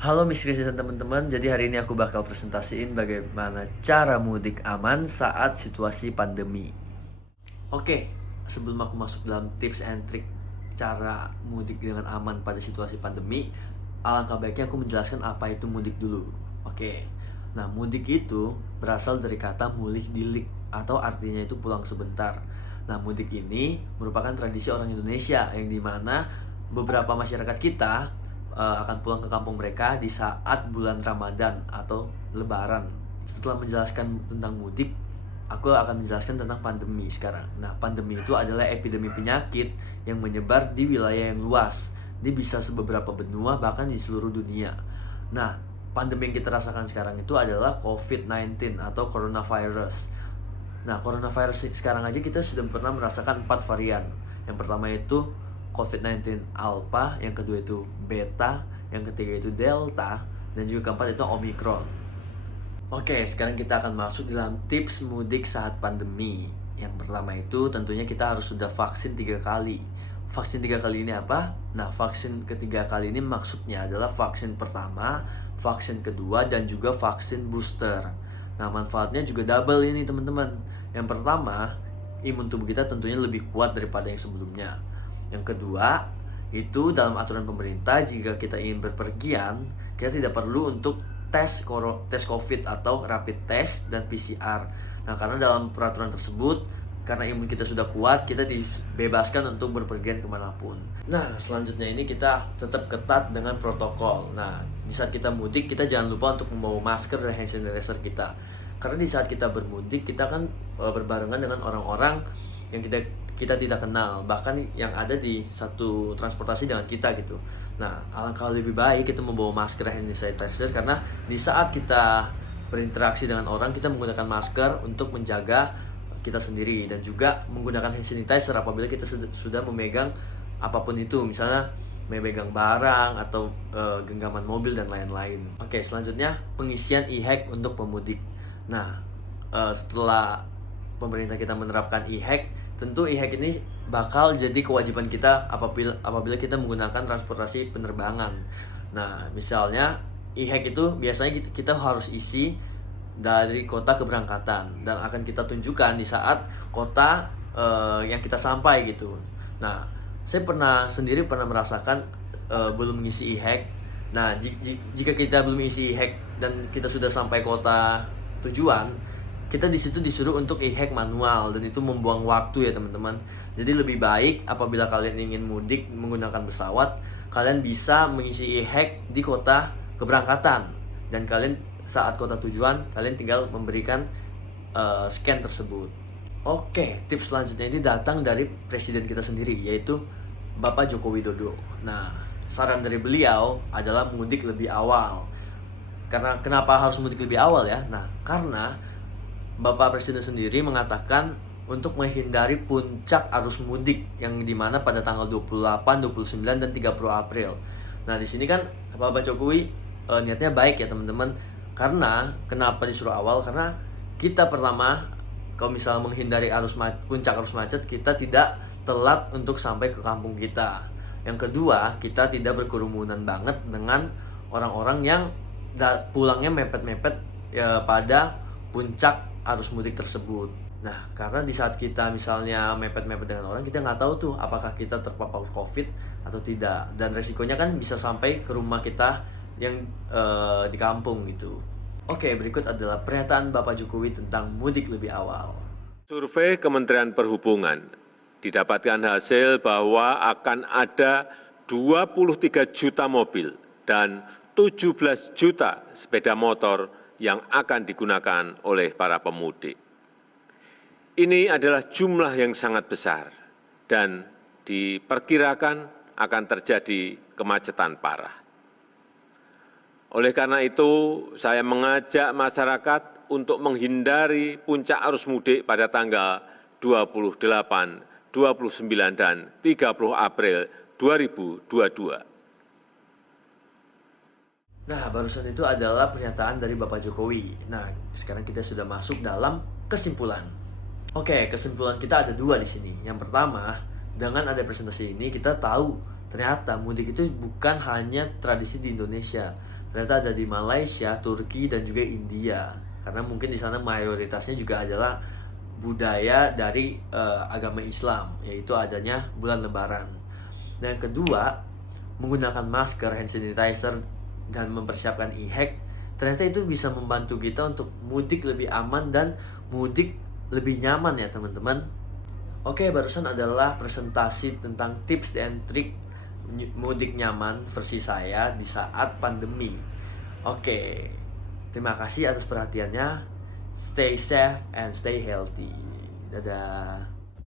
Halo Miss Chris dan teman-teman, jadi hari ini aku bakal presentasiin bagaimana cara mudik aman saat situasi pandemi. Oke, sebelum aku masuk dalam tips and trick cara mudik dengan aman pada situasi pandemi, alangkah baiknya aku menjelaskan apa itu mudik dulu. Oke, nah mudik itu berasal dari kata mulih dilik atau artinya itu pulang sebentar. Nah mudik ini merupakan tradisi orang Indonesia yang dimana beberapa masyarakat kita akan pulang ke kampung mereka di saat bulan Ramadan atau Lebaran. Setelah menjelaskan tentang mudik, aku akan menjelaskan tentang pandemi sekarang. Nah, pandemi itu adalah epidemi penyakit yang menyebar di wilayah yang luas. Ini bisa beberapa benua, bahkan di seluruh dunia. Nah, pandemi yang kita rasakan sekarang itu adalah COVID-19 atau coronavirus. Nah, coronavirus sekarang aja kita sudah pernah merasakan 4 varian. Yang pertama itu COVID-19 Alpha, yang kedua itu Beta, yang ketiga itu Delta, dan juga keempat itu Omicron. Oke, sekarang kita akan masuk dalam tips mudik saat pandemi. Yang pertama itu tentunya kita harus sudah vaksin 3 kali. Vaksin 3 kali ini apa? Nah, vaksin ketiga kali ini maksudnya adalah vaksin pertama, vaksin kedua, dan juga vaksin booster. Nah, manfaatnya juga double ini teman-teman. Yang pertama, imun tubuh kita tentunya lebih kuat daripada yang sebelumnya. Yang kedua, itu dalam aturan pemerintah jika kita ingin berpergian, kita tidak perlu untuk tes COVID atau rapid test dan PCR. Nah, karena dalam peraturan tersebut, karena imun kita sudah kuat, kita dibebaskan untuk berpergian kemanapun. Nah, selanjutnya ini kita tetap ketat dengan protokol. Nah, di saat kita mudik, kita jangan lupa untuk membawa masker dan hand sanitizer kita. Karena di saat kita bermudik, kita kan berbarengan dengan orang-orang yang kita tidak kenal, bahkan yang ada di satu transportasi dengan kita gitu. Nah, alangkah lebih baik kita membawa masker hand sanitizer, karena di saat kita berinteraksi dengan orang, kita menggunakan masker untuk menjaga kita sendiri, dan juga menggunakan hand sanitizer apabila kita sudah memegang apapun itu, misalnya memegang barang atau genggaman mobil dan lain-lain. Oke, selanjutnya pengisian e-hack untuk pemudik. Nah, setelah pemerintah kita menerapkan e-hack, tentu e-hack ini bakal jadi kewajiban kita apabila kita menggunakan transportasi penerbangan. Nah, misalnya e-hack itu biasanya kita harus isi dari kota keberangkatan dan akan kita tunjukkan di saat kota yang kita sampai gitu. Nah, saya sendiri pernah merasakan belum mengisi e-hack. Nah, jika kita belum mengisi e-hack dan kita sudah sampai kota tujuan, kita di situ disuruh untuk e-hack manual, dan itu membuang waktu ya teman-teman. Jadi lebih baik apabila kalian ingin mudik menggunakan pesawat, kalian bisa mengisi e-hack di kota keberangkatan, dan kalian saat kota tujuan kalian tinggal memberikan scan tersebut. Oke, tips selanjutnya ini datang dari presiden kita sendiri, yaitu Bapak Joko Widodo. Nah, saran dari beliau adalah mudik lebih awal. Karena kenapa harus mudik lebih awal ya? Nah, karena Bapak Presiden sendiri mengatakan untuk menghindari puncak arus mudik yang dimana pada tanggal 28, 29, dan 30 April. Nah, di sini kan Bapak Jokowi niatnya baik ya teman-teman. Karena kenapa disuruh awal? Karena kita pertama, kalau misalnya menghindari puncak arus macet, kita tidak telat untuk sampai ke kampung kita. Yang kedua, kita tidak berkerumunan banget dengan orang-orang yang pulangnya mepet-mepet ya, pada puncak arus mudik tersebut. Nah, karena di saat kita misalnya mepet-mepet dengan orang, kita nggak tahu tuh apakah kita terpapar COVID atau tidak, dan resikonya kan bisa sampai ke rumah kita yang di kampung gitu. Oke, berikut adalah pernyataan Bapak Jokowi tentang mudik lebih awal. Survei Kementerian Perhubungan didapatkan hasil bahwa akan ada 23 juta mobil dan 17 juta sepeda motor yang akan digunakan oleh para pemudik. Ini adalah jumlah yang sangat besar dan diperkirakan akan terjadi kemacetan parah. Oleh karena itu, saya mengajak masyarakat untuk menghindari puncak arus mudik pada tanggal 28, 29, dan 30 April 2022. Nah, barusan itu adalah pernyataan dari Bapak Jokowi. Nah, sekarang kita sudah masuk dalam kesimpulan. Oke, kesimpulan kita ada dua di sini. Yang pertama, dengan ada presentasi ini kita tahu ternyata mudik itu bukan hanya tradisi di Indonesia, ternyata ada di Malaysia, Turki, dan juga India. Karena mungkin di sana mayoritasnya juga adalah budaya dari agama Islam, yaitu adanya bulan Lebaran. Dan yang kedua, menggunakan masker, hand sanitizer, dan mempersiapkan e-hack, ternyata itu bisa membantu kita untuk mudik lebih aman dan mudik lebih nyaman ya teman-teman. Oke, barusan adalah presentasi tentang tips dan trik mudik nyaman versi saya di saat pandemi. Oke, terima kasih atas perhatiannya. Stay safe and stay healthy. Dadah.